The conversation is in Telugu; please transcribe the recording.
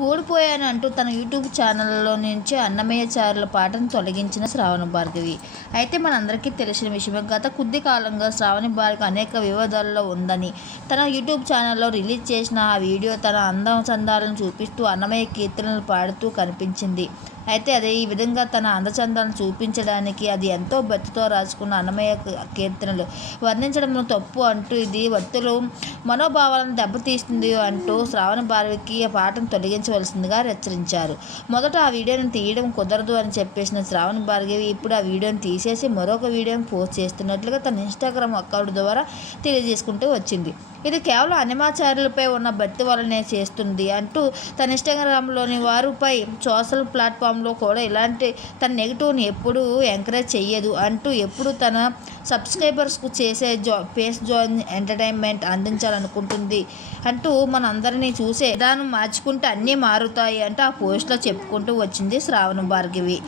ఓడిపోయాను అంటూ తన యూట్యూబ్ ఛానల్లో నుంచి అన్నమయ్య చారుల పాటను తొలగించిన శ్రావణ భార్గవి. అయితే మనందరికీ తెలిసిన విషయమే గత కొద్ది కాలంగా శ్రావణి భార్గవి అనేక వివాదాల్లో ఉందని. తన యూట్యూబ్ ఛానల్లో రిలీజ్ చేసిన ఆ వీడియో తన అందం చందాలను చూపిస్తూ అన్నమయ్య కీర్తనలు పాడుతూ కనిపించింది. అయితే అదే ఈ విధంగా తన అందచందాలను చూపించడానికి అది ఎంతో బతితో రాసుకున్న అన్నమయ్య కీర్తనలు వర్ణించడంలో తప్పు అంటూ ఇది భక్తులు మనోభావాలను దెబ్బతీస్తుంది అంటూ శ్రావణ భార్గవికి ఆ పాటను తొలగించవలసిందిగా హెచ్చరించారు. మొదట ఆ వీడియోను తీయడం కుదరదు అని చెప్పేసిన శ్రావణ భార్గవి ఇప్పుడు ఆ వీడియోను తీసేసి మరొక వీడియోని పోస్ట్ చేస్తున్నట్లుగా తన ఇన్స్టాగ్రామ్ అకౌంట్ ద్వారా తెలియజేసుకుంటూ వచ్చింది. ఇది కేవలం అనిమాచార్యులపై ఉన్న భక్తి వలనే చేస్తుంది అంటూ తన ఇన్స్టాగ్రామ్లోని వారిపై సోషల్ ప్లాట్ఫామ్లో కూడా ఇలాంటి తన నెగిటివ్ని ఎప్పుడూ ఎంకరేజ్ చెయ్యదు అంటూ ఎప్పుడు తన సబ్స్క్రైబర్స్కు చేసే జా పేస్ జాయిన్ ఎంటర్టైన్మెంట్ అందించాలనుకుంటుంది అంటూ మనందరినీ చూసే విధానం మార్చుకుంటే అన్నీ మారుతాయి అంటూ ఆ పోస్ట్లో చెప్పుకుంటూ వచ్చింది శ్రావణ భార్గవి.